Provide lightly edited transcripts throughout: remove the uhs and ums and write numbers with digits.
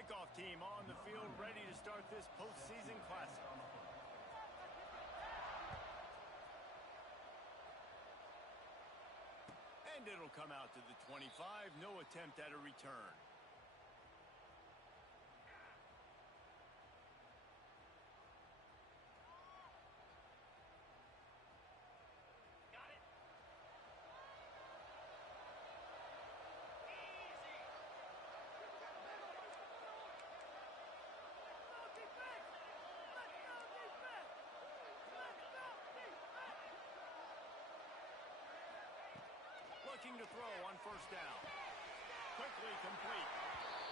kickoff team on the field ready to start this postseason classic. And it'll come out to the 25. No attempt at a return. Looking to throw on first down. Quickly complete.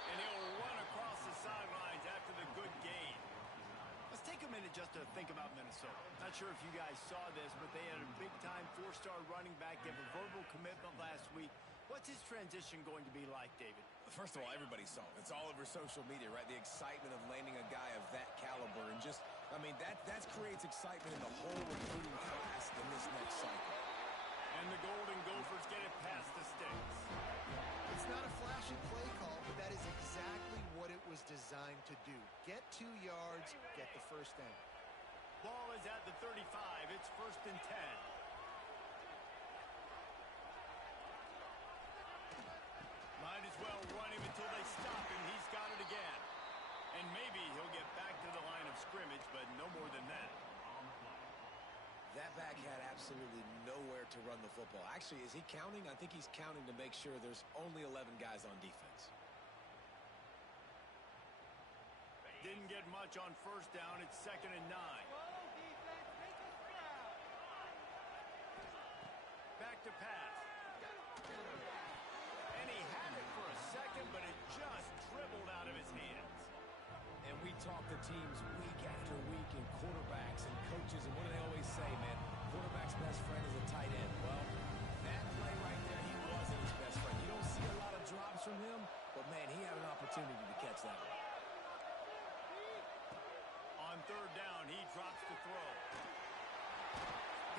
And he'll run across the sidelines after the good gain. Let's take a minute just to think about Minnesota. Not sure if you guys saw this, but they had a big-time four-star running back give a verbal commitment last week. What's his transition going to be like, David? First of all, everybody saw it. It's all over social media, right? The excitement of landing a guy of that caliber. And just, I mean, that creates excitement in the whole recruiting class in this next cycle. And the Golden Gophers get it past the sticks. It's not a flashy play call, but that is exactly what it was designed to do. Get 2 yards, get the first down. Ball is at the 35. It's 1st and 10. Might as well run him until they stop him. He's got it again. And maybe he'll get back to the line of scrimmage, but no more than that. That back had absolutely nowhere to run the football. Actually, is he counting? I think he's counting to make sure there's only 11 guys on defense. Didn't get much on first down. It's 2nd and 9. Back to pass. And he had it for a second, but it just dribbled out of his hands. And we talk to teams week after week and quarterbacks and coaches, and what do they always say, man? Quarterback's best friend is a tight end. Well, that play right there, he wasn't his best friend. You don't see a lot of drops from him, but, man, he had an opportunity to catch that one. On 3rd down, he drops the throw.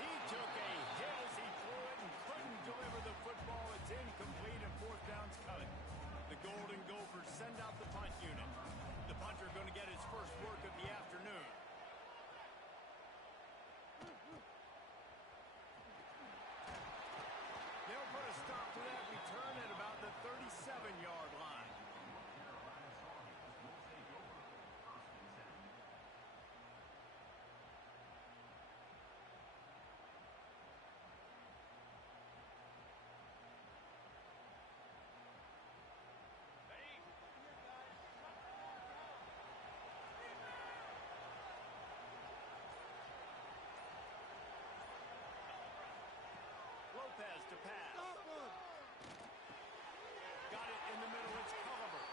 He took a hit as he threw it and couldn't deliver the football. It's incomplete and 4th down's coming. The Golden Gophers send out the punt unit. The punter going to get his first work of the afternoon. They'll put a stop to that return at about the 37-yard line. Lopez to pass. Got it in the middle. It's Culliver.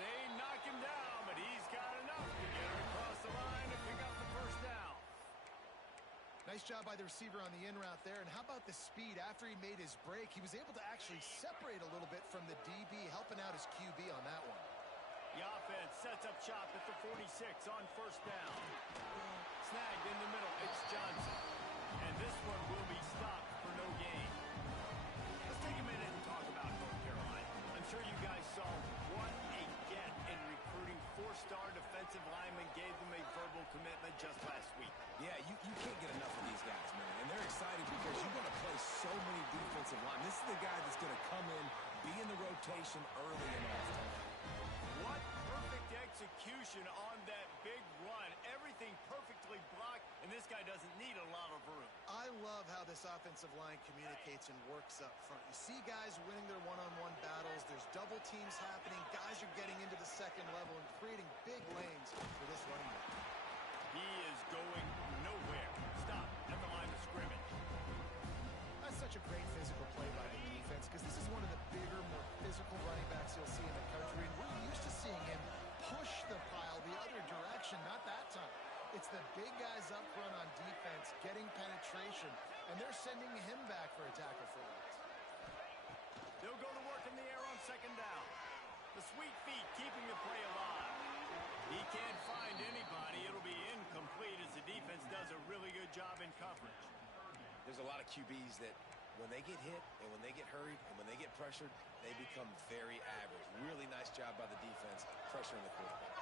They knock him down, but he's got enough to get her across the line and pick up the first down. Nice job by the receiver on the in route there. And how about the speed? After he made his break, he was able to actually separate a little bit from the DB, helping out his QB on that one. The offense sets up shop at the 46 on first down. Snagged in the middle. It's Johnson. And this one will be stopped for no gain. Let's take a minute and talk about North Carolina. I'm sure you guys saw what a get in recruiting. 4-star defensive linemen gave them a verbal commitment just last week. Yeah, you can't get enough of these guys, man. And they're excited because you're going to play so many defensive linemen. This is the guy that's going to come in, be in the rotation early and often. What perfect execution on that big run. Everything perfectly blocked, and this guy doesn't need a lot of room. I love how this offensive line communicates and works up front. You see guys winning their one-on-one battles. There's double teams happening. Guys are getting into the second level and creating big lanes for this running back. He is going nowhere. Stop at the line of scrimmage. That's such a great physical play by the defense because this is one of the bigger, more physical running backs you'll see in the country. And we're used to seeing him push the pile the other direction, not that time. It's the big guys up front on defense getting penetration, and they're sending him back for a tackle for it. They'll go to work in the air on 2nd down. The sweet feet keeping the play alive. He can't find anybody. It'll be incomplete as the defense does a really good job in coverage. There's a lot of QBs that when they get hit and when they get hurried and when they get pressured, they become very average. Really nice job by the defense pressuring the quarterback.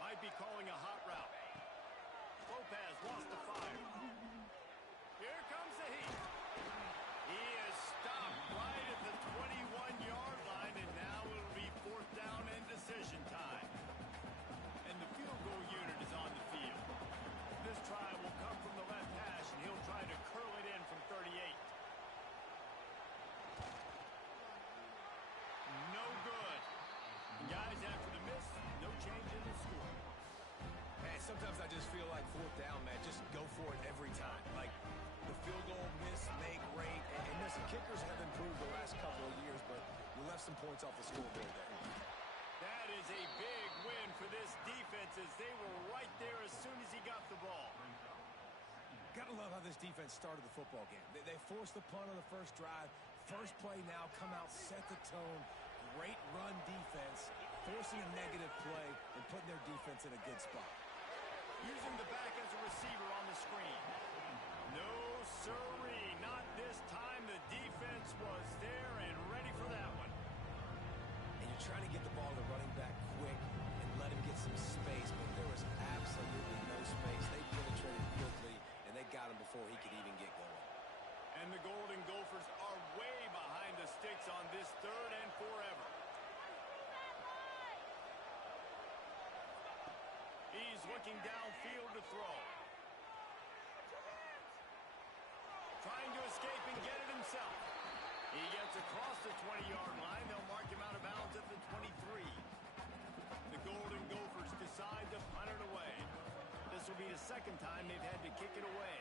Might be calling a hot route. Lopez wants to fire. Here comes the heat. He is stopped right at the 21-yard line, and now it'll be 4th down and decision time. And the field goal unit is on the field. This try will come from the left hash, and he'll try to curl it in from 38. No good. And guys, after the miss, no change in the score. Man, sometimes I just feel like 4th down, man. Just go for it every time. Like, the field goal miss, make, rate. And listen, kickers have improved the last couple of years, but you left some points off the scoreboard there. That is a big win for this defense as they were right there as soon as he got the ball. Gotta love how this defense started the football game. They forced the punt on the first drive. First play now, come out, set the tone. Great run defense, forcing a negative play and putting their defense in a good spot. Using the back as a receiver on the screen. No, sirree, not this time. The defense was there and ready for that one. And you're trying to get the ball to the running back quick and let him get some space, but there was absolutely no space. They penetrated quickly, and they got him before he could even get going. And the Golden Gophers are way behind the sticks on this 3rd and forever. He's looking downfield to throw. Trying to escape and get it himself. He gets across the 20-yard line. They'll mark him out of bounds at the 23. The Golden Gophers decide to punt it away. This will be the 2nd time they've had to kick it away.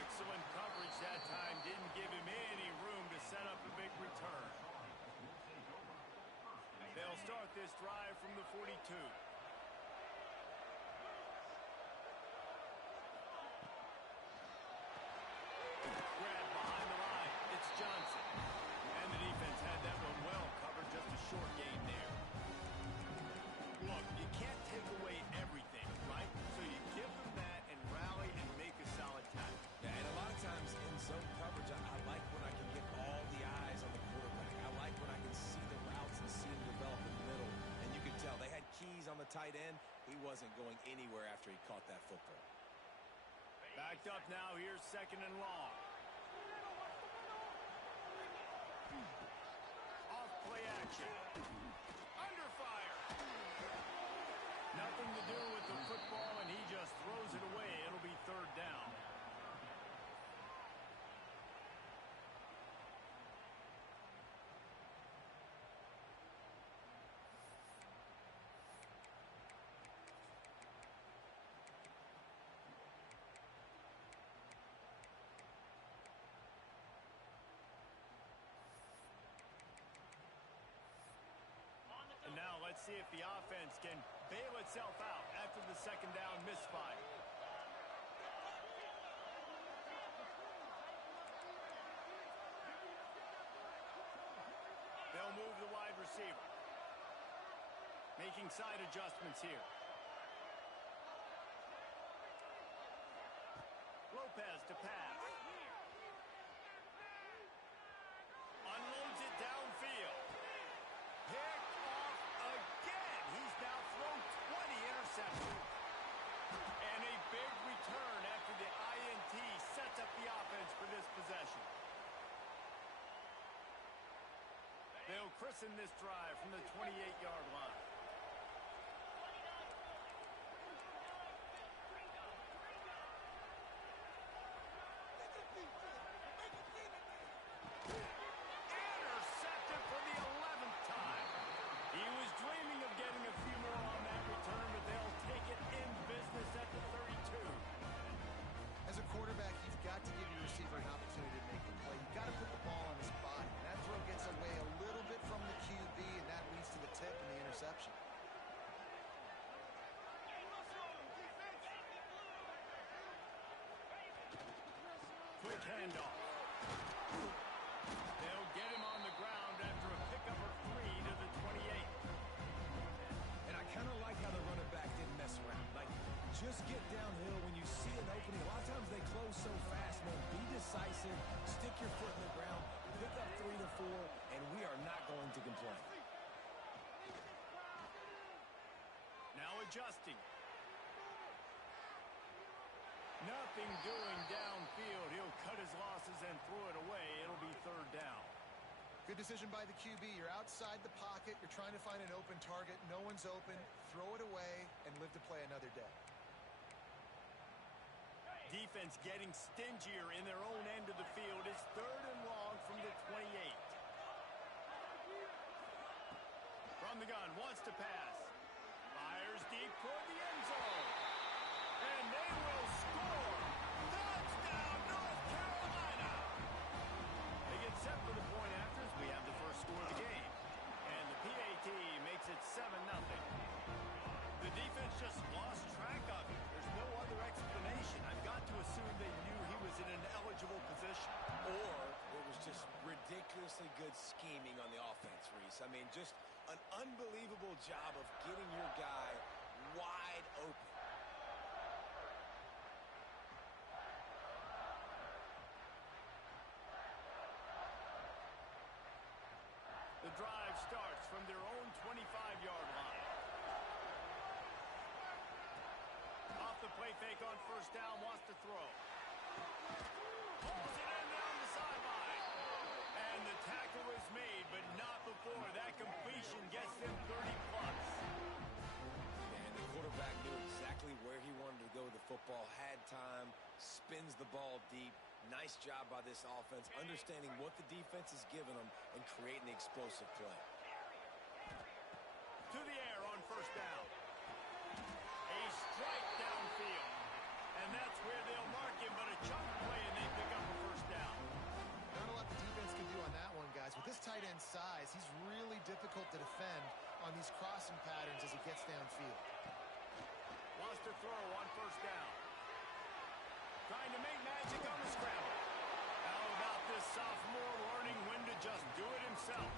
Excellent coverage that time. Didn't give him any room to set up a big return. They'll start this drive from the 42. Grab behind the line. It's Johnson. And the defense had that one well covered. Just a short gain there. Look, you can't take away everything, right? So you give them that and rally and make a solid tackle. Yeah, and a lot of times in zone coverage, I like when I can get all the eyes on the quarterback. I like when I can see the routes and see him develop in the middle. And you can tell they had keys on the tight end. He wasn't going anywhere after he caught that football. Backed up now. Here's 2nd and long. Off play action. Under fire. Nothing to do with the football, and he just throws it away. It'll be 3rd down. And now let's see if the offense can bail itself out after the 2nd down misfire. They'll move the wide receiver. Making side adjustments here. Lopez to pass. Unloads it downfield. Picked off again. He's now thrown 20 interceptions. And a big return after the INT sets up the offense for this possession. They'll christen this drive from the 28-yard line. Intercepted for the 11th time. He was dreaming of getting a few more on that return, but they'll take it in business at the 32. As a quarterback, you've got to give your receiver an opportunity to make the play. You've got to put the ball on his body. That throw gets away a little bit from the QB, and that leads to the tip and the interception. Quick handoff. They'll get him on the ground after a pickup of 3 to the 28. just get downhill when you see an opening. A lot of times they close so fast, man. Be decisive, stick your foot in the ground, pick up 3 to 4, and we are not going to complain. Now adjusting. Nothing doing downfield. He'll cut his losses and throw it away. It'll be third down. Good decision by the QB. You're outside the pocket. You're trying to find an open target. No one's open. Throw it away and live to play another day. Defense getting stingier in their own end of the field. It's third and long from the 28. From the gun, wants to pass. Fires deep toward the end zone. And they will score. Touchdown, North Carolina. They get set for the point after as we have the first score of the game. And the PAT makes it 7-0. The defense just lost track of it. There's no other explanation. I've got to assume they knew he was in an eligible position. Or it was just ridiculously good scheming on the offense, Reese. I mean, just an unbelievable job of getting your guy wide open. The drive starts from their own 25-yard line. Off the play fake on first down, wants to throw. Pulls it in down the sideline. And the tackle is made, but not before that completion gets them 30-plus. And the quarterback knew exactly where he wanted to go with the football, had time, spins the ball deep. Nice job by this offense, understanding what the defense is giving them and creating the explosive play. To the air on first down. A strike downfield. And that's where they'll mark him, but a chunk play and they pick up a first down. Not a lot the defense can do on that one, guys. With this tight end size, he's really difficult to defend on these crossing patterns as he gets downfield. Wants to throw on first down. Trying to make magic on the scramble. How about this sophomore learning when to just do it himself?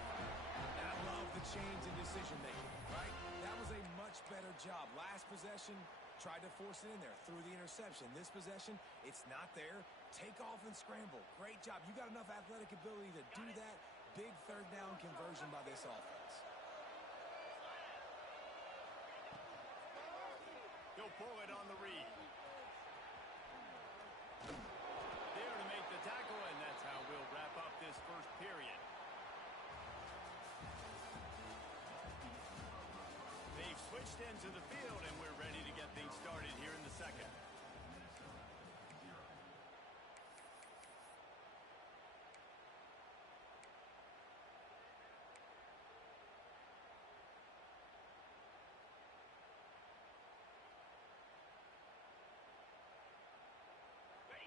And I love the change in decision-making, right? That was a much better job. Last possession, tried to force it in there, threw the interception. This possession, it's not there. Take off and scramble. Great job. You got enough athletic ability to do that. Big third down conversion by this offense. He'll pull it on the read. There to make the tackle, and that's how we'll wrap up this first period. They've switched into the field, and we're ready to get things started here in the second.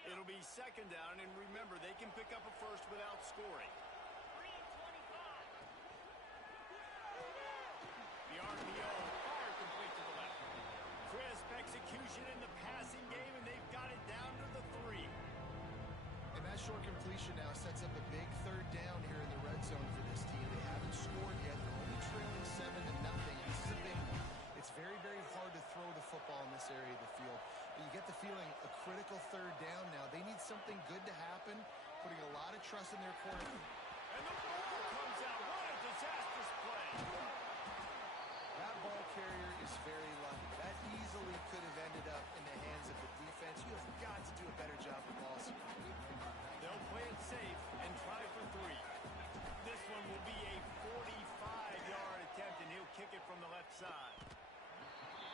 It'll be second down, and remember, they can pick up a first without scoring. The RPO, fire complete to the left. Crisp execution in the passing game, and they've got it down to the 3. And that short completion now sets up a big third down here in the red zone for this team. They haven't scored yet. They're only trailing 7-0. This is a big one. It's very, very hard to throw the football in this area of the field. But you get the feeling a critical third down now. They need something good to happen, putting a lot of trust in their quarterback. And the ball comes out. What a disastrous play. That ball carrier is very lucky. That easily could have ended up in the hands of the defense. You have got to do a better job with ball security. They'll play it safe and try for 3. This one will be a 45-yard attempt, and he'll kick it from the left side.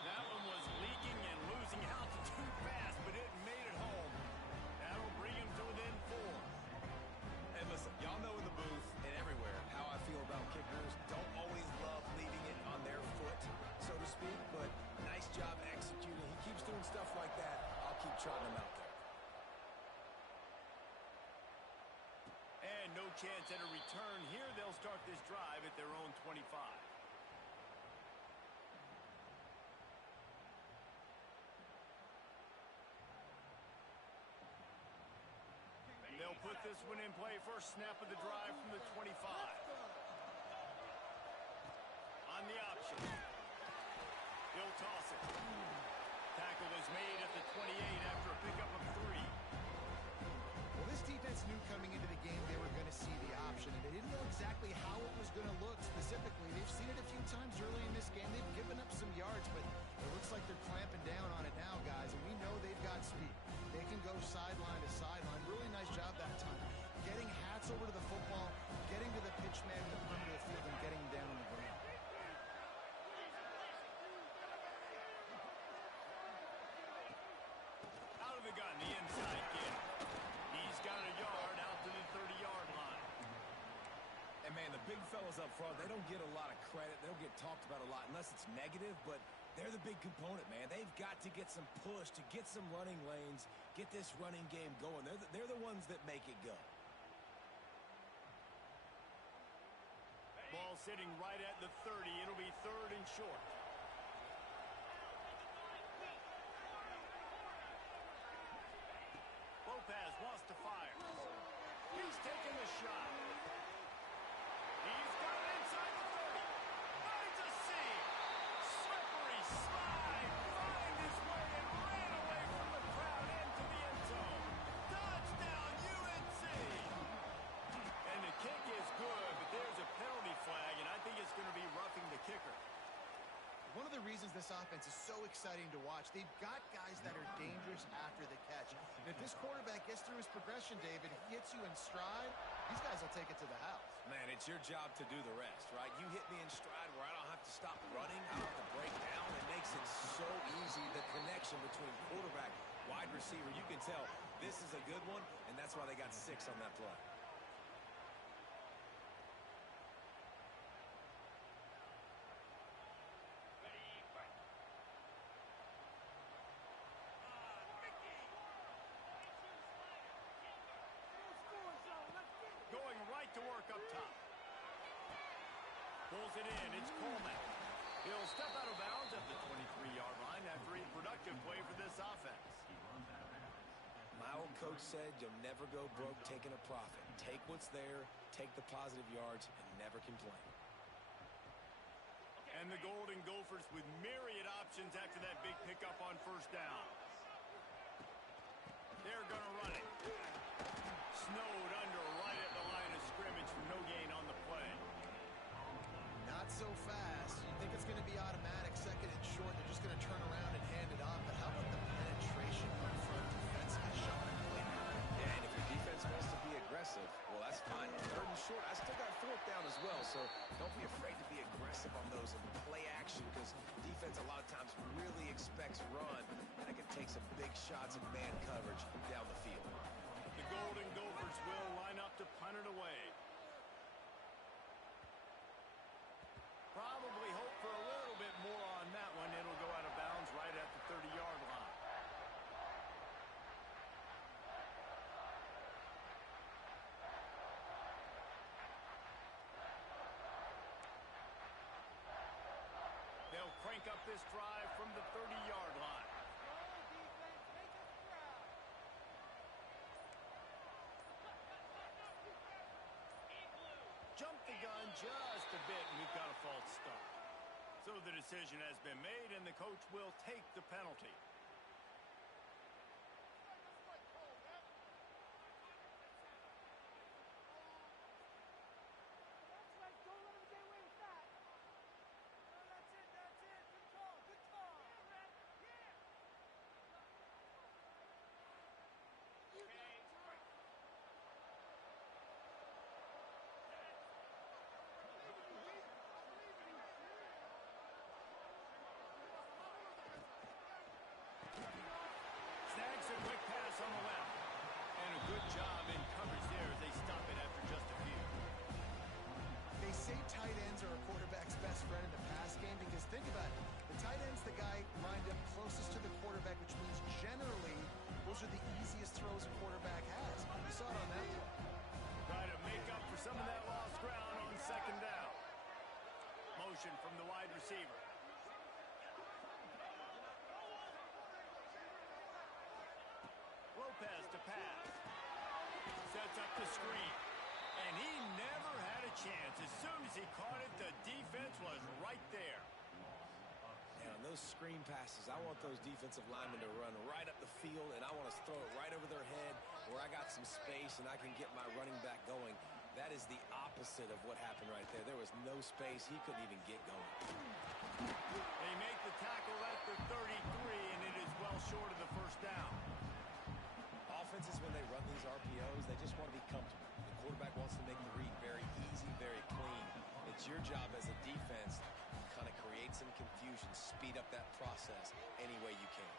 That one was leaking and losing altitude fast, but it made it home. That'll bring him to within 4. And listen, y'all know in the booth and everywhere how I feel about kickers. Don't always love leaving it on their foot, so to speak, but nice job executing. He keeps doing stuff like that. I'll keep trotting him out there. And no chance at a return here. They'll start this drive at their own 25. They'll put this one in play. First snap of the drive from the 25. On the option. He'll toss it. Tackle tackle is made at the 28 after a pickup of 3. Well, this defense knew coming into the game they were going to see the option, and they didn't know exactly how it was going to look specifically. They've seen it a few times early in this game. They've given up some yards, but it looks like they're clamping down on it now, guys, and we know they've got speed. They can go sideline to sideline. Really nice job that time. Getting hats over to the football, getting to the pitch man in the perimeter of the field, and getting him down on the ground. Out of the gun, the inside kid. He's got a yard out to the 30-yard line. And, man, the big fellas up front, they don't get a lot of credit. They don't get talked about a lot unless it's negative, but they're the big component, man. They've got to get some push, to get some running lanes, get this running game going. They're the ones that make it go. Ball sitting right at the 30. It'll be 3rd and short. Lopez wants to fire. He's taking the shot. He's got it inside the 30. Finds a seam. Slippery slide. Find his way and ran away from the crowd into the end zone. Touchdown, UNC. And the kick is good, but there's a penalty flag, and I think it's going to be roughing the kicker. One of the reasons this offense is so exciting to watch, they've got guys that are dangerous after the catch. And if this quarterback gets through his progression, David, he hits you in stride, these guys will take it to the house. Man, it's your job to do the rest, right? You hit me in stride where I don't have to stop running. I don't have to break down. It makes it so easy, the connection between quarterback, wide receiver. You can tell this is a good one, and that's why they got 6 on that play. Going right to work up top. Pulls it in. It's Coleman. He'll step out of bounds at the 23-yard line after a productive play for this offense. My old coach said you'll never go broke taking a profit. Take what's there, take the positive yards, and never complain. And the Golden Gophers with myriad options after that big pickup on 1st down. They're going to run it. Snowed under right at the line of scrimmage for no gain on the play. Not so fast. You think it's going to be automatic, 2nd and short. They're just going to turn around and hand it off. But how about the penetration up front defensively, Sean and Blake? Yeah, and if your defense wants to be aggressive, well, that's fine. 3rd and short. I still got 4th down as well, so don't be afraid to be aggressive on those and play action, because defense a lot of times really expects run, and it can take some big shots and man coverage down the field. The Golden Gophers will line up to punt it away. Probably hope for a little bit more on that one. It'll go out of bounds right at the 30-yard line. They'll crank up this drive from the 30-yard line. Jumped the gun just a bit, and we've got a false start. So the decision has been made, and the coach will take the penalty. Snags a quick pass on the left. And a good job in coverage there as they stop it after just a few. They say tight ends are a quarterback's best friend in the pass game because think about it. The tight end's the guy lined up closest to the quarterback, which means generally those are the easiest throws a quarterback has. You saw it on that play. Try to make up for some of that lost ground on 2nd down. Motion from the wide receiver. Lopez to pass. Sets up the screen. And he never had a chance. As soon as he caught it, the defense was right there. And on those screen passes, I want those defensive linemen to run right up the field, and I want to throw it right over their head where I got some space and I can get my running back going. That is the opposite of what happened right there. There was no space. He couldn't even get going. They make the tackle at the 33, and it is well short of the first down. Offenses, when they run these RPOs, they just want to be comfortable. The quarterback wants to make the read very easy, very clean. It's your job as a defense to kind of create some confusion, speed up that process any way you can.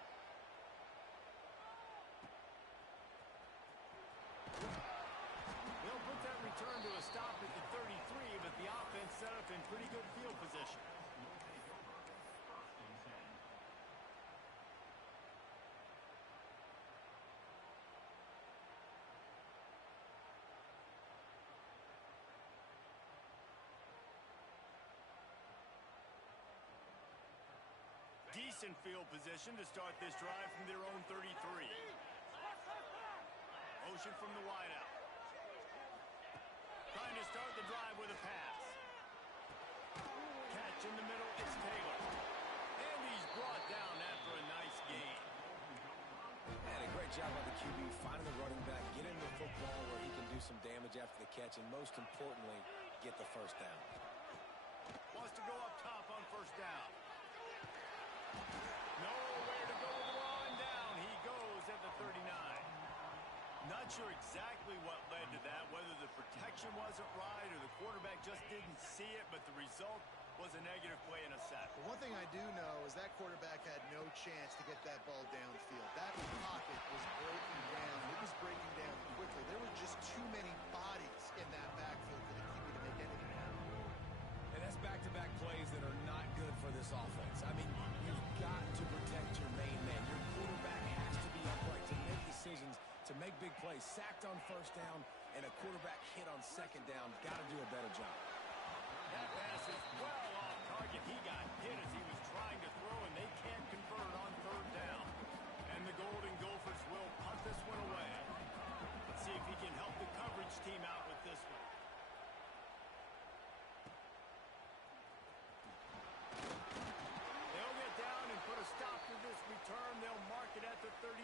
They'll put that return to a stop at the 33, but the offense set up in pretty good field position. Decent field position to start this drive from their own 33. Motion from the wideout. Trying to start the drive with a pass. Catch in the middle, it's Taylor. And he's brought down after a nice gain. And a great job by the QB finding the running back, getting the football where he can do some damage after the catch, and most importantly, get the first down. Wants to go up top on first down. Nowhere to go with the on down. He goes at the 39. Not sure exactly what led to that, whether the protection wasn't right or the quarterback just didn't see it, but the result was a negative play and a sack. One thing I do know is that quarterback had no chance to get that ball downfield. That pocket was breaking down. It was breaking down quickly. There were just too many bodies in that backfield for the QB to make anything happen. And that's back-to-back plays that are not good for this offense. I mean, you've got to protect your main man. Your quarterback has to be upright to make decisions, to make big plays. Sacked on first down and a quarterback hit on second down. Got to do a better job. That pass is well off target. He got hit as he was trying to throw, and they can't convert on third down. And the Golden Gophers will punt this one away. Let's see if he can help the coverage team out with this one. They'll get down and put a stop to this return. They'll mark it at the 32.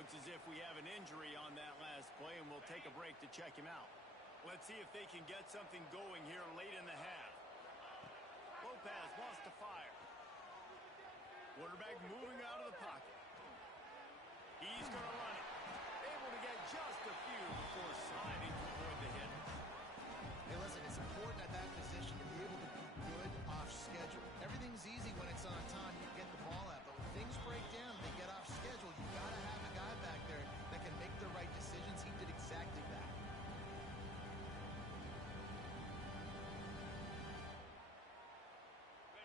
Looks as if we have an injury on that last play, and we'll take a break to check him out. Let's see if they can get something going here late in the half. Lopez wants to fire. Quarterback moving out of the pocket. He's going to run it. Able to get just a few before sliding to avoid the hit. Hey, listen, it's important at that position to be able to be good off schedule. Everything's easy when it's on time. You get the ball out. But when things break down, they get off schedule. You got to have a guy back there that can make the right decisions. He did exactly that.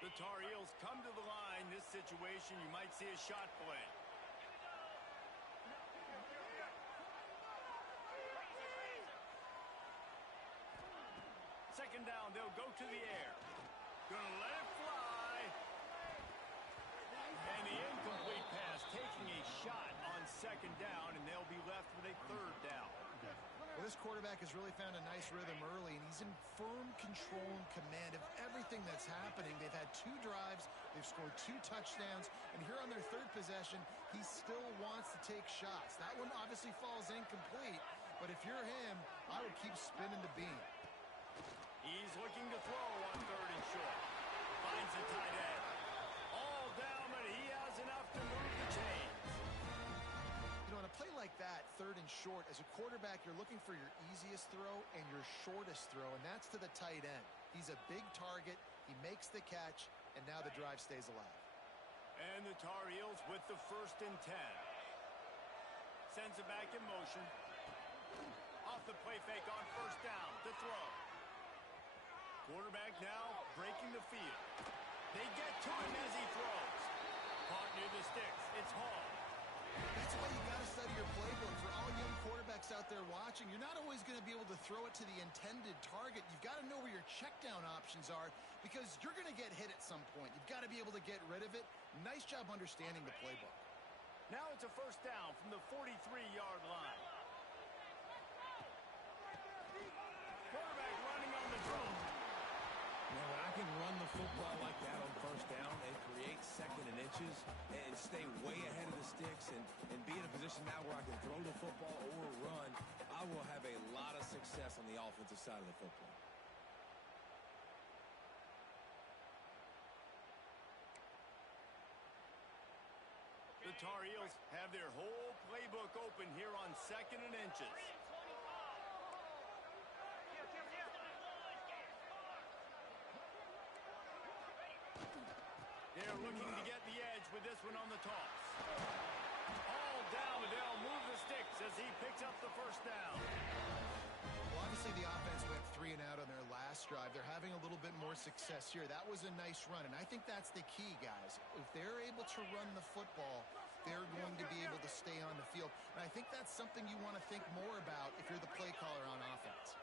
The Tar Heels come to the line. This situation, you might see a shot play. Second down, they'll go to the air. Gonna let it fly. And the incomplete pass taking a shot on second down, and they'll be left with a third down. Well, this quarterback has really found a nice rhythm early, and he's in firm control and command of everything that's happening. They've had 2 drives. They've scored 2 touchdowns. And here on their third possession, he still wants to take shots. That one obviously falls incomplete, but if you're him, I would keep spinning the beam. He's looking to throw on third and short. Finds a tight end. All down, but he has enough to move the chains. You know, on a play like that, third and short, as a quarterback, you're looking for your easiest throw and your shortest throw, and that's to the tight end. He's a big target. He makes the catch, and now the drive stays alive. And the Tar Heels with the first and 10. Sends it back in motion. Off the play fake on first down to throw. Quarterback now breaking the field. They get to him as he throws. Caught near the sticks. It's Hall. That's why you got to study your playbook. For all young quarterbacks out there watching, you're not always going to be able to throw it to the intended target. You've got to know where your check down options are because you're going to get hit at some point. You've got to be able to get rid of it. Nice job understanding the playbook. Now it's a first down from the 43-yard line. Quarterback running on the draw. Now, when I can run the football like that on first down, position now where I can throw the football or run, I will have a lot of success on the offensive side of the football. The Tar Heels have their whole playbook open here on 2nd and inches. They're looking to get the edge with this one on the toss. All down, but they'll move the sticks as he picks up the first down. Well, obviously the offense went 3 and out on their last drive. They're having a little bit more success here. That was a nice run, and I think that's the key, guys. If they're able to run the football, they're going to be able to stay on the field. And I think that's something you want to think more about if you're the play caller on offense.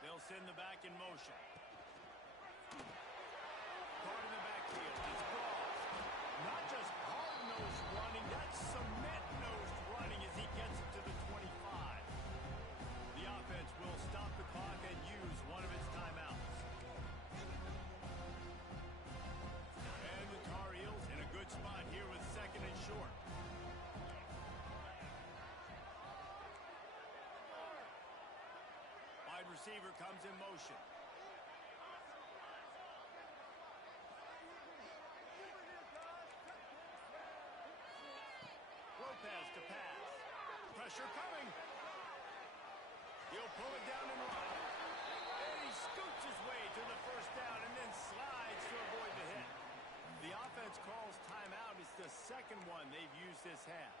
They'll send the back in motion. Caught in the backfield. It's Cross. Not just hard-nosed running, that's cement-nosed running as he gets it to the 25. The offense will stop the clock and use one of its timeouts. And the Tar Heels in a good spot here with 2nd and short. Wide receiver comes in motion. Lopez to pass. Pressure coming. He'll pull it down and run. And he scoots his way to the first down and then slides to avoid the hit. The offense calls timeout. It's the second one they've used this half.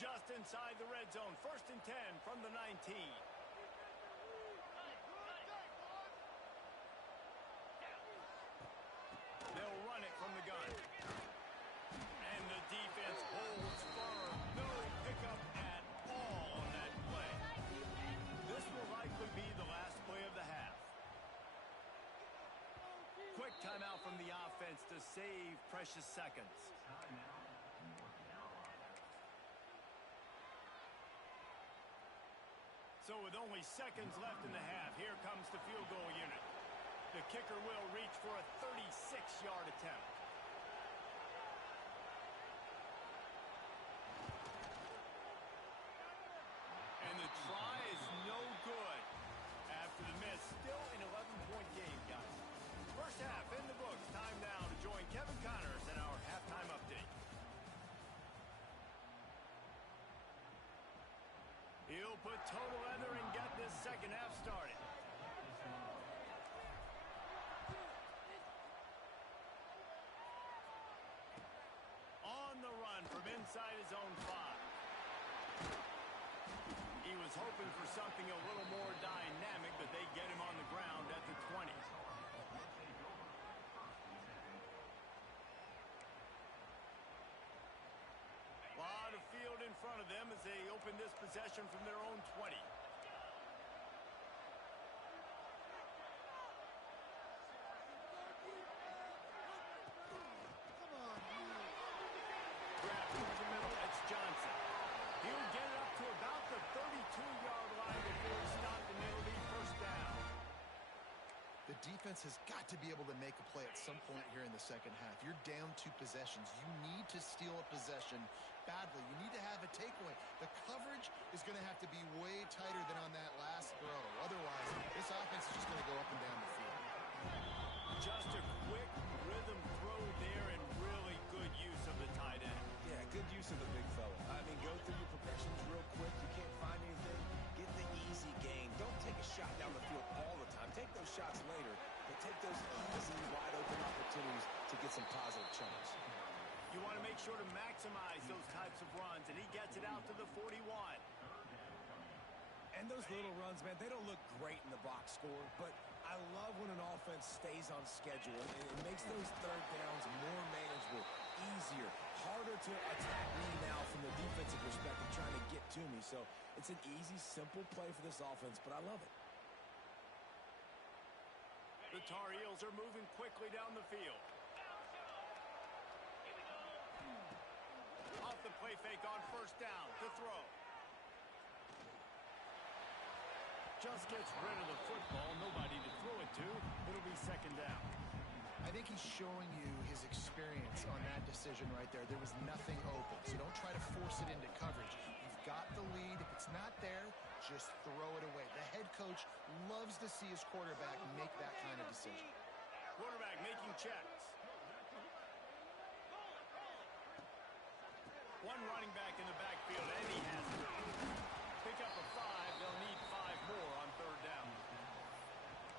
Just inside the red zone. 1st and 10 from the 19. They'll run it from the gun. And the defense holds firm. No pickup at all on that play. This will likely be the last play of the half. Quick timeout from the offense to save precious seconds. So with only seconds left in the half, here comes the field goal unit. The kicker will reach for a 36-yard attempt. And the try is no good. After the miss, still an 11-point game, guys. First half in the books. Time now to join Kevin Connors in our halftime update. He'll put total leather and get this second half started. On the run from inside his own 5. He was hoping for something a little more dynamic, but they get him on the ground at the 20. Lot of field in front of them as they open this possession from their own 20. Grab through the middle. It's Johnson. He'll get it up to about the 32-yard line before he stopped the middle. First down. The defense has got to be able to make a play at some point here in the second half. You're down 2 possessions. You need to steal a possession badly. You need to have a takeaway. The coverage is going to have to be way tighter than on that last throw. Otherwise, this offense is just going to go up and down the field. Just a quick rhythm throw there and really good use of the tight end. Yeah, good use of the big fella. I mean, go through your progressions real quick. You can't find anything. Get the easy gain. Don't take a shot down the field all the time. Take those shots later, but take those easy, wide-open opportunities to get some positive chunks. You want to make sure to maximize those types of runs, and he gets it out to the 41. And those little runs, man, they don't look great in the box score, but I love when an offense stays on schedule. It makes those third downs more manageable, easier, harder to attack me now from the defensive perspective trying to get to me. So it's an easy, simple play for this offense, but I love it. The Tar Heels are moving quickly down the field. Off the play fake on first down to throw. Just gets rid of the football. Nobody to throw it to. It'll be second down. I think he's showing you his experience on that decision right there. There was nothing open, so don't try to force it into coverage. You've got the lead. If it's not there, just throw it away. The head coach loves to see his quarterback make that kind of decision. Quarterback making checks. One running back in the backfield, and he has it. Pick up a 5. They'll need 5 more on third down.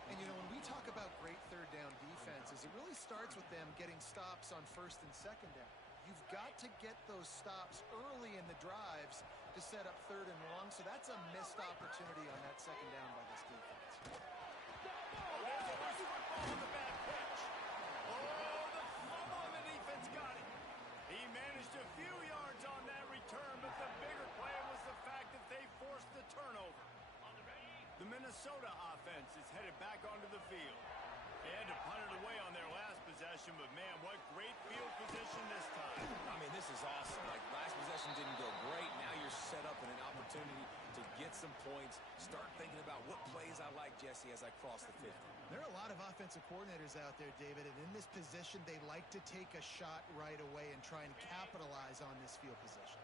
And, you know, when we talk about great third down defenses, it really starts with them getting stops on first and second down. You've got to get those stops early in the drives to set up third and long, so that's a missed opportunity on that second down by this defense. Oh, there's a loose football on the bad pitch. Oh, the fumble, and the defense got it. He managed a few yards on that return, but the bigger play was the fact that they forced the turnover. The Minnesota offense is headed back onto the field. They had to punt it away on their last possession, but man, what great field position this time. I mean, this is awesome. Like, last possession didn't go great. Now you're set up in an opportunity to get some points. Start thinking about what plays I like, Jesse, as I cross the 50. There are a lot of offensive coordinators out there, David, and in this position, they like to take a shot right away and try and capitalize on this field position.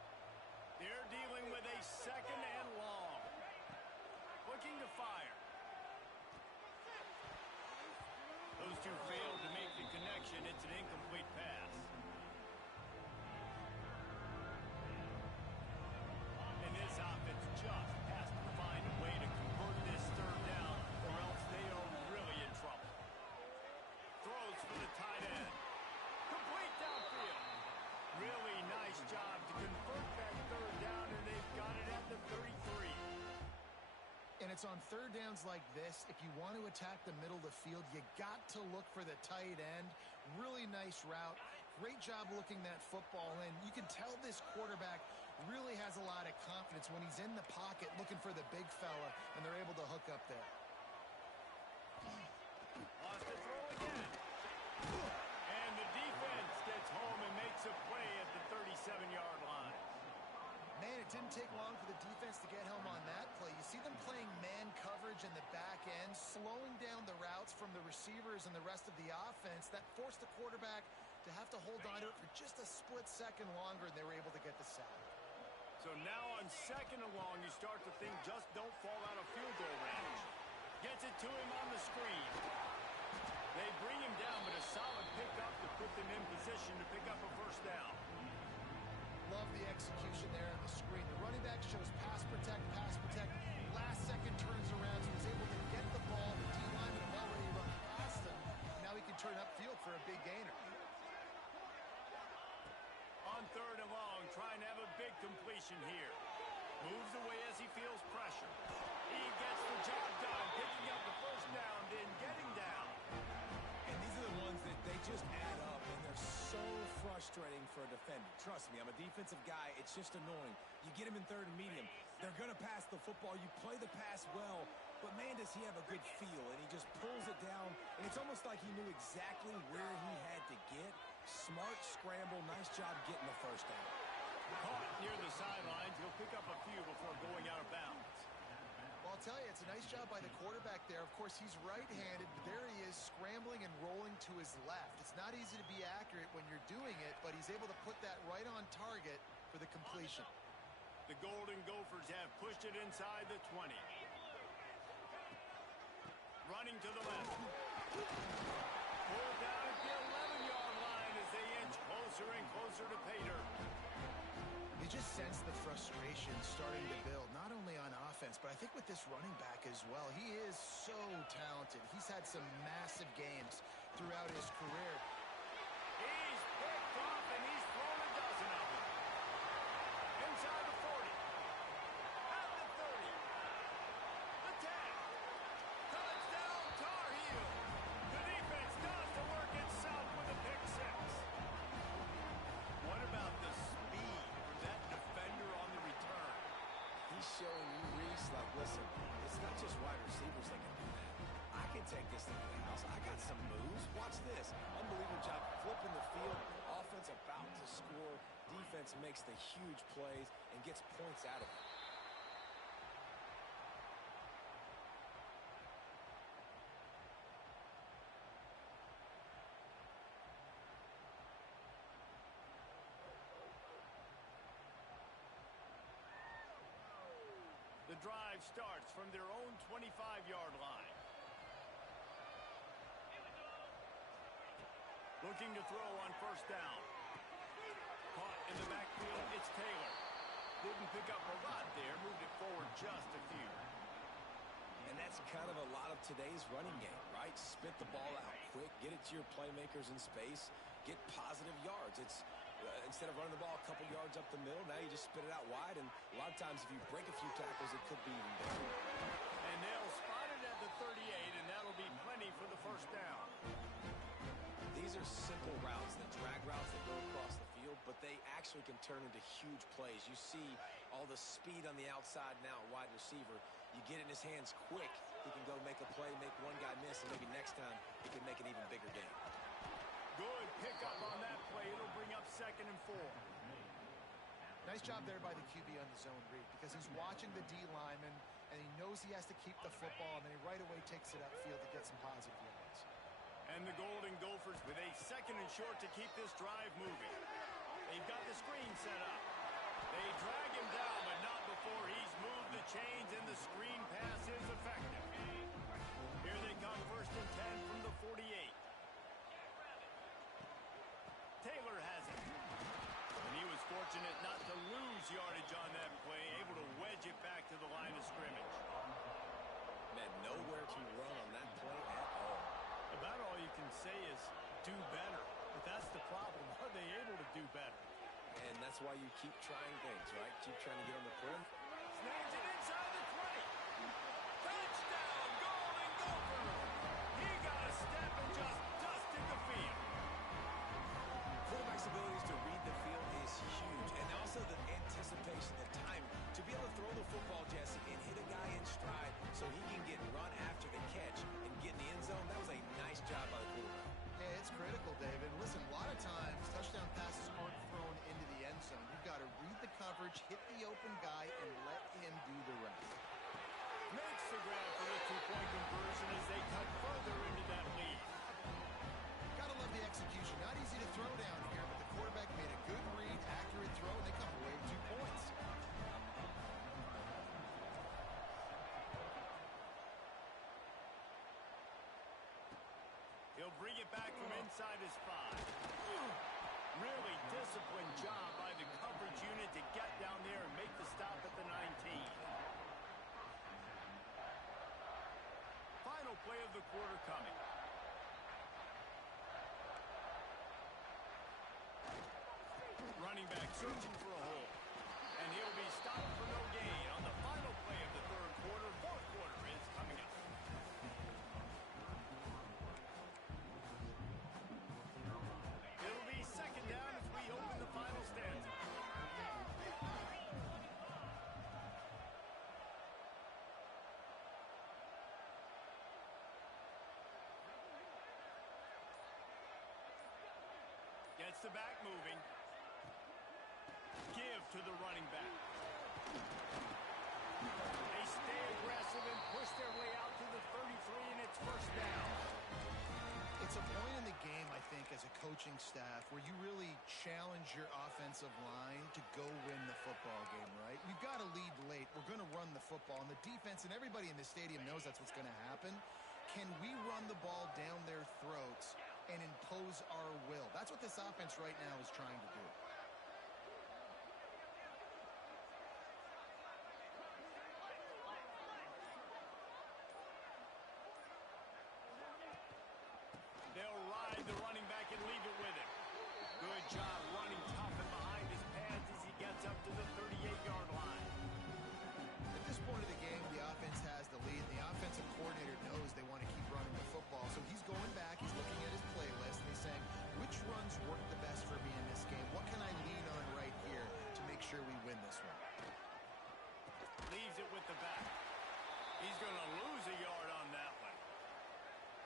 They're dealing with a second and long. Looking to fire. Those two failed to make the connection. It's an incomplete pass. And this offense just has to find a way to convert this third down, or else they are really in trouble. Throws for the tight end. Complete downfield. Really nice job to convert that third down, and they've got it at the 33. And it's on third downs like this, if you want to attack the middle of the field, you got to look for the tight end. Really nice route. Great job looking that football in. You can tell this quarterback really has a lot of confidence when he's in the pocket looking for the big fella, and they're able to hook up there. Lost the throw again. And the defense gets home and makes a play at the 37-yard line. Man, it didn't take long for the defense to get home on that play. You see them playing man coverage in the back end, slowing down the routes from the receivers and the rest of the offense. That forced the quarterback to have to hold on to it for just a split second longer, and they were able to get the sack. So now on second and long, you start to think just don't fall out of field goal range. Gets it to him on the screen. They bring him down, but a solid pickup to put them in position to pick up a first down. Love the execution there on the screen. The running back shows pass protect, pass protect. Last second turns around, so he's able to get the ball. The D-lineman already run past him. Now he can turn upfield for a big gainer. On third and long, trying to have a big completion here. Moves away as he feels pressure. He gets the job done, picking up the first down, then getting down. And these are the ones that they just add up, and they're so frustrating for a defender. Trust me, I'm a defensive guy. It's just annoying. You get him in third and medium. They're going to pass the football. You play the pass well, but man, does he have a good feel, and he just pulls it down, and it's almost like he knew exactly where he had to get. Smart scramble. Nice job getting the first down. Caught near the sidelines. He'll pick up a few before going out of bounds. Well, I'll tell you, it's a nice job by the quarterback there. Of course, he's right-handed, but there he is scrambling and rolling to his left. It's not easy to be accurate when you're doing it, but he's able to put that right on target for the completion. The Golden Gophers have pushed it inside the 20. Running to the left. Pulled down at the 11-yard line as they inch closer and closer to pay dirt. You just sense the frustration starting to build, not only on offense, but I think with this running back as well. He is so talented. He's had some massive games throughout his career. He's picked off, and he's thrown a dozen of them. Inside the 40. At the 30. The 10. Touchdown, Tar Heel. The defense does the work itself with a pick six. What about the speed for that defender on the return? He's showing you, Reese, like, listen, it's not just wide receivers that can do that. I can take this thing to the house. I got some moves. Watch this. Unbelievable job flipping the field. Offense about to score. Defense makes the huge plays and gets points out of it. drive starts from their own 25-yard line. Looking to throw on first down. Caught in the backfield, it's Taylor. Didn't pick up a lot there, moved it forward just a few. And that's kind of a lot of today's running game, right? Spit the ball out quick, get it to your playmakers in space, get positive yards. It's instead of running the ball a couple yards up the middle, now you just spit it out wide, and a lot of times if you break a few tackles, it could be even better. And they'll spot it at the 38, and that'll be plenty for the first down. These are simple routes, the drag routes that go across the field, but they actually can turn into huge plays. You see all the speed on the outside now, wide receiver. You get it in his hands quick, he can go make a play, make one guy miss, and maybe next time he can make an even bigger game. Good pickup on that play. It'll bring up 2nd and 4. Nice job there by the QB on the zone read because he's watching the D lineman and he knows he has to keep the football, and then he right away takes it upfield to get some positive yards. And the Golden Gophers with a 2nd and short to keep this drive moving. They've got the screen set up. They drag him down, but not before he's moved the chains, and the screen pass is effective. Here they come, 1st and 10 from the 48. Taylor has it. And he was fortunate not to lose yardage on that play, able to wedge it back to the line of scrimmage. Man, nowhere to run on that play at all. About all you can say is do better. But that's the problem. Are they able to do better? And that's why you keep trying things, right? Keep trying to get on the perimeter. Snags it inside the 20. Touchdown, Golden Gopher. He got a step and just dusted the field. Quarterback's abilities to read the field is huge. And also the anticipation, the time to be able to throw the football, Jesse, and hit a guy in stride so he can get run after the catch and get in the end zone. That was a nice job by the quarterback. Yeah, it's critical, David. Listen, a lot of times touchdown passes aren't thrown into the end zone. You've got to read the coverage, hit the open guy, and let him do the rest. Makes the grab for the 2-point conversion as they cut further into that lead. Gotta love the execution. Not easy to throw down here, but the quarterback made a good read, accurate throw, and they come away with 2 points. He'll bring it back from inside his 5. Really disciplined job by the coverage unit to get down there and make the stop at the 19. Final play of the quarter coming. Running back searching for a hole. And he'll be stopped for no gain on the final play of the 3rd quarter. 4th quarter is coming up. It'll be 2nd down as we open the final stanza. Gets the back moving. Give to the running back. They stay aggressive and push their way out to the 33, and it's 1st down. It's a point in the game, I think, as a coaching staff where you really challenge your offensive line to go win the football game, right? We've got to lead late. We're going to run the football. And the defense and everybody in the stadium knows that's what's going to happen. Can we run the ball down their throats and impose our will? That's what this offense right now is trying to do. They'll ride the running back and leave it with him. Good job running tough and behind his pads as he gets up to the 38-yard line. At this point of the game, the offense has the lead. The offensive coordinator knows they want to keep running the football. So he's going back, he's looking at his playlist, and he's saying, which runs work the best for me in this game? What can I lean on right here to make sure we win this one? Leaves it with the back. He's going to lose a yard on that one.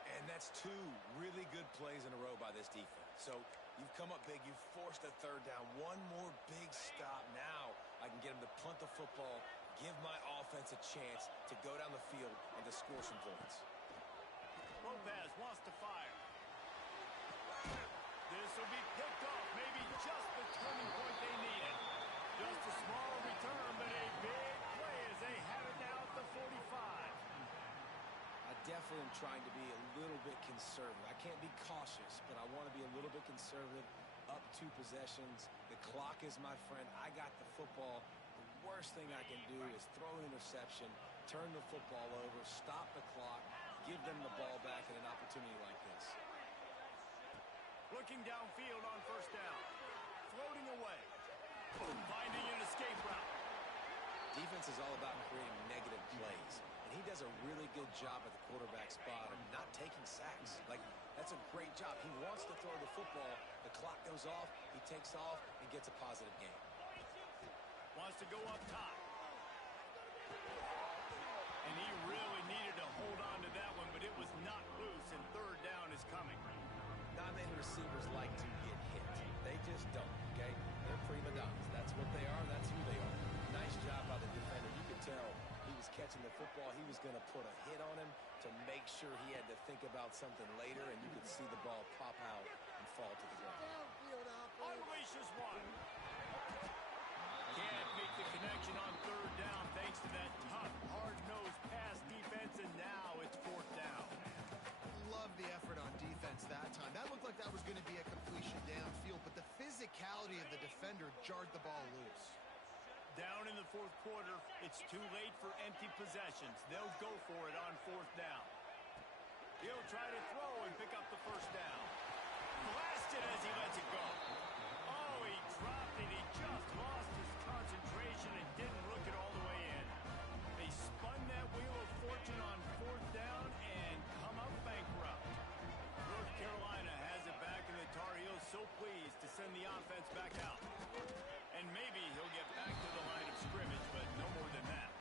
And that's 2 really good plays in a row by this defense. So you've come up big. You've forced a 3rd down. One more big stop. Now I can get him to punt the football, give my offense a chance to go down the field and to score some points. Lopez wants to fire. This will be picked off. Maybe just the turning point they needed. Just a small return, but a big play as they have it now definitely am trying to be a little bit conservative. I can't be cautious, but I want to be a little bit conservative. Up 2 possessions. The clock is my friend. I got the football. The worst thing I can do is throw an interception, turn the football over, stop the clock, give them the ball back in an opportunity like this. Looking downfield on first down. Floating away. Finding an escape route. Defense is all about creating negative plays, and he does a really good job at the quarterback spot of not taking sacks. Like, that's a great job. He wants to throw the football. The clock goes off. He takes off and gets a positive gain. Wants to go up top. And he really needed to hold on to that one, but it was not loose, and third down is coming. Not many receivers like to get hit. They just don't, okay? They're prima donnas. That's what they are. That's who they are. Nice job by the defender. You could tell he was catching the football. He was going to put a hit on him to make sure he had to think about something later, and you could see the ball pop out and fall to the ground. Unleashes one. Can't make the connection on third down thanks to that tough, hard-nosed pass defense, and now it's fourth down. Love the effort on defense that time. That looked like that was going to be a completion downfield, but the physicality of the defender jarred the ball loose. Down in the fourth quarter, it's too late for empty possessions. They'll go for it on fourth down. He'll try to throw and pick up the first down. Blasted as he lets it go. Oh, he dropped it. He just lost his concentration and didn't look it all the way in. They spun that wheel of fortune on fourth down and come up bankrupt. North Carolina has it back, and the Tar Heels so pleased to send the offense back out. And maybe he'll get back to the line of scrimmage, but no more than that.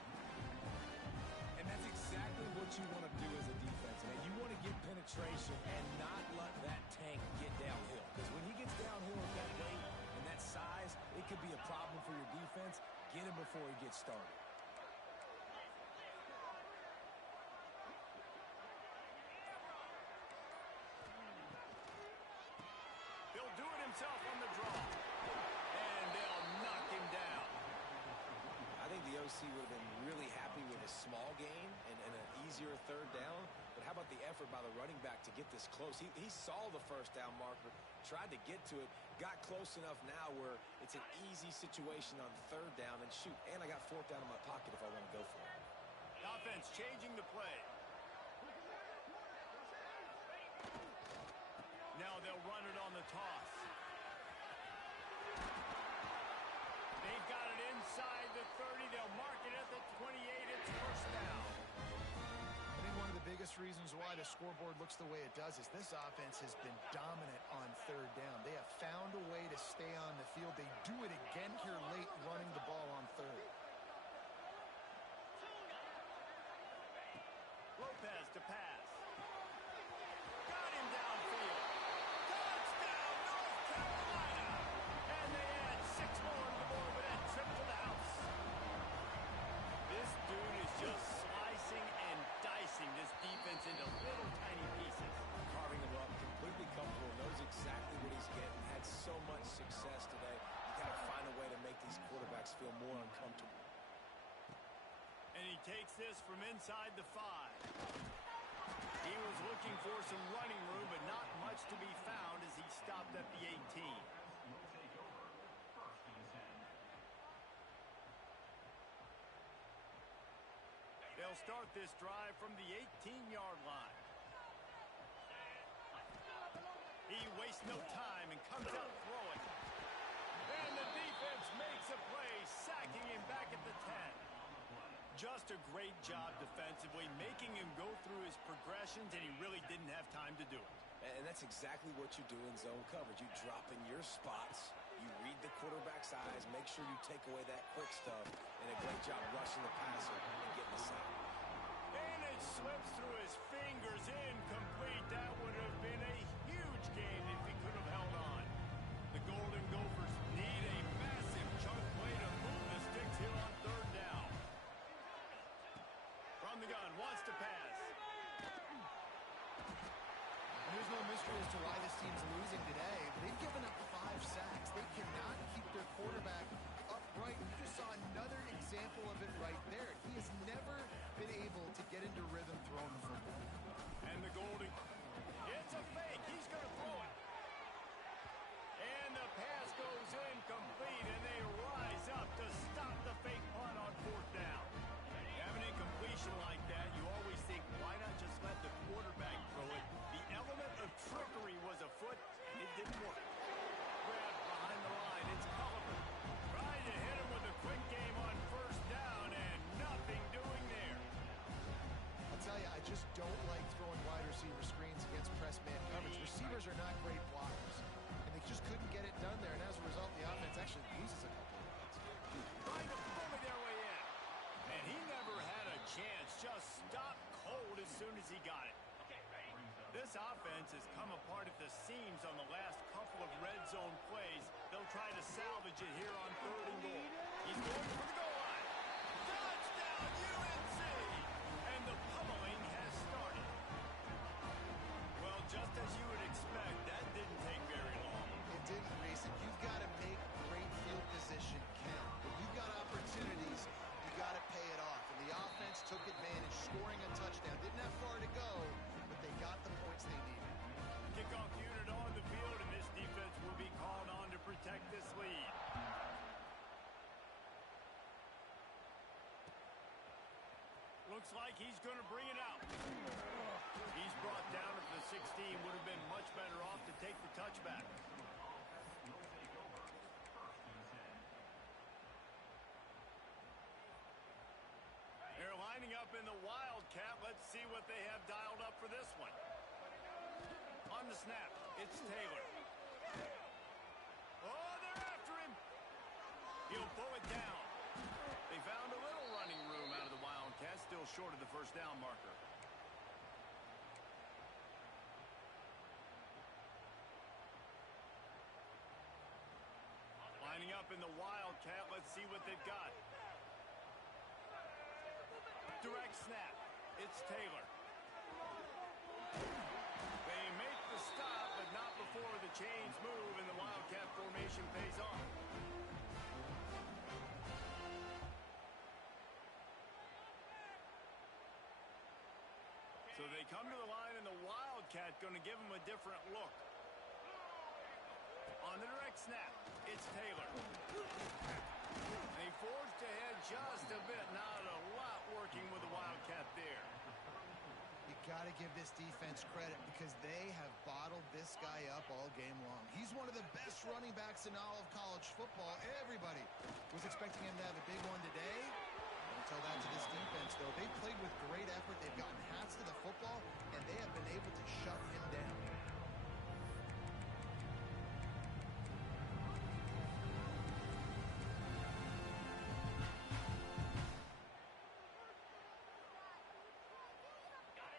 And that's exactly what you want to do as a defense, man. You want to get penetration and not let that tank get downhill. Because when he gets downhill at that weight and that size, it could be a problem for your defense. Get him before he gets started. He'll do it himself on the draw. And they'll knock him down. I think the OC would have been really happy with a small gain and an easier third down. But how about the effort by the running back to get this close? He saw the first down marker, tried to get to it, got close enough now where it's an easy situation on third down. And shoot, and I got fourth down in my pocket if I want to go for it. Offense changing the play. Now they'll run it on the toss. They've got it inside the 30. They'll mark it at the 28. It's first down. I think one of the biggest reasons why the scoreboard looks the way it does is this offense has been dominant on third down. They have found a way to stay on the field. They do it again here late, running the ball on third. Lopez to pass. Got him downfield. Touchdown, North Carolina. And they add 6 more to the board with that trip to the house. This dude is just slicing and dicing this defense into little tiny pieces. Carving him up, completely comfortable, knows exactly what he's getting, had so much success today. You got to find a way to make these quarterbacks feel more uncomfortable. And he takes this from inside the 5. He was looking for some running room, but not much to be found as he stopped at the 18. They'll start this drive from the 18-yard line. He wastes no time and comes out throwing. And the defense makes a play, sacking him back at the 10. Just a great job defensively, making him go through his progressions, and he really didn't have time to do it. And that's exactly what you do in zone coverage. You drop in your spots, you read the quarterback's eyes, make sure you take away that quick stuff, and a great job rushing the passer and getting the sack. And it slips through his fingers, incomplete. That would have been a huge gain if he could have held on. The Golden Gophers need a massive chunk play to move the sticks here on third down. From the gun, wants to pass. There's no mystery as to why this team's losing today. They've given up 5 sacks. They cannot keep their quarterback upright. You just saw another example of it right there. He has never been able to get into rhythm throwing the football. receivers are not great blockers. And they just couldn't get it done there, and as a result, the offense actually loses a couple of yards. Trying to bully their way in. And he never had a chance. Just stopped cold as soon as he got it. This offense has come apart at the seams on the last couple of red zone plays. They'll try to salvage it here on 3rd and goal. He's going for the goal line. Touchdown, UNC! And the pummeling has started. Well, just as you would expect, that didn't take very long. It didn't, Reese. And you've got to make great field position count. When you've got opportunities, you got to pay it off. And the offense took advantage, scoring a touchdown. Didn't have far to go, but they got the points they needed. Kickoff unit on the field, and this defense will be called on to protect this lead. Looks like he's going to bring it out. He's brought down at the 16. Would have been much better off to take the touchback. They're lining up in the Wildcat. Let's see what they have dialed up for this one. On the snap, it's Taylor. Oh, they're after him. He'll pull it down. They found a little running room out of the Wildcat, still short of the first down marker. Lining up in the Wildcat, let's see what they've got. Direct snap, it's Taylor. They make the stop, but not before the chains move and the Wildcat formation pays off. So they come to the line, and the Wildcat going to give them a different look. On the direct snap, it's Taylor. And he forged ahead just a bit. Not a lot working with the Wildcat there. You got to give this defense credit because they have bottled this guy up all game long. He's one of the best running backs in all of college football. Everybody was expecting him to have a big one today. Don't tell that to this defense, though. They played with great effort. They've gotten hats to the football, and they have been able to shut him down.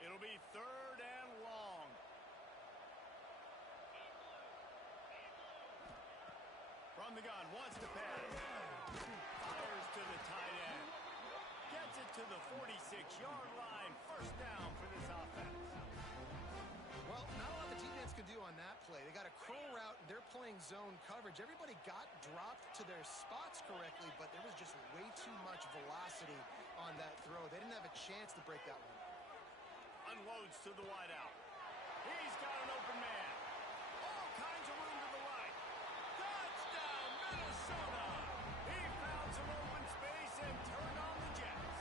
It'll be 3rd and long. From the gun, wants to pass. Fires to the tight end. Gets it to the 46-yard line. First down for this offense. Well, not a lot the defense could do on that play. They got a curl route, and they're playing zone coverage. Everybody got dropped to their spots correctly, but there was just way too much velocity on that throw. They didn't have a chance to break that one. Unloads to the wideout. He's got an open man. All kinds of room to the right. Touchdown, Minnesota! He found some open space and turned on the Jets.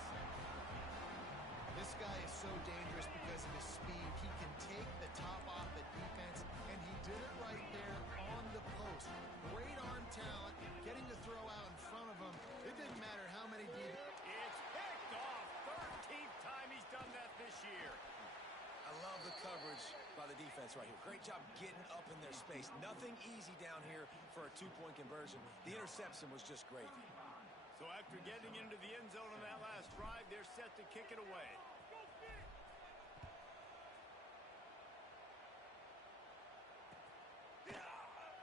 This guy is so dangerous because of his speed. He can take the top off the defense, and he did it right there on the post. Great arm talent, getting the throw out in front of him. It didn't matter how many It's picked off. 13th time he's done that this year. I love the coverage by the defense right here. Great job getting up in their space. Nothing easy down here for a two-point conversion. The interception was just great. So after getting into the end zone on that last drive, they're set to kick it away.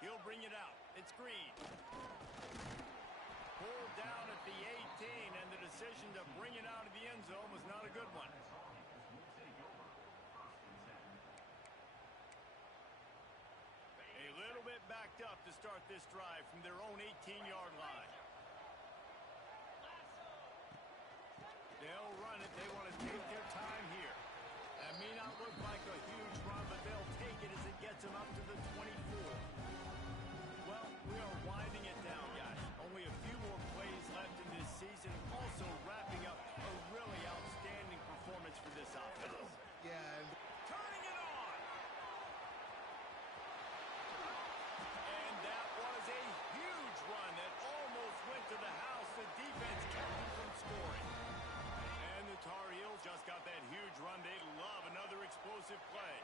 He'll bring it out. It's Green. Pulled down at the 18, and the decision to bring it out of the end zone was not a good one. A little bit backed up to start this drive from their own 18-yard line. They'll run it. They want to take their time here. That may not look like a huge run, but they'll take it as it gets them up to the 24. Well, we are winding it down, guys. Only a few more plays left in this season. Also wrapping up a really outstanding performance for this offense. Yeah. Turning it on! And that was a huge run that almost went to the house. The defense kept them from scoring. And the Tar Heels just got that huge run. They love another explosive play.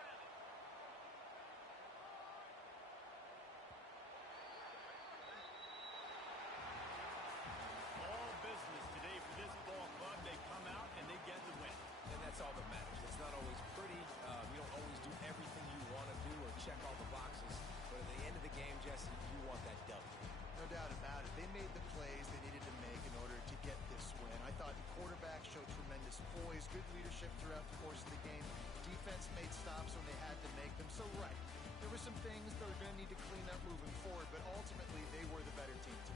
thought quarterback showed tremendous poise, good leadership throughout the course of the game. Defense made stops when they had to make them. So, right, there were some things they're going to need to clean up moving forward, but ultimately they were the better team.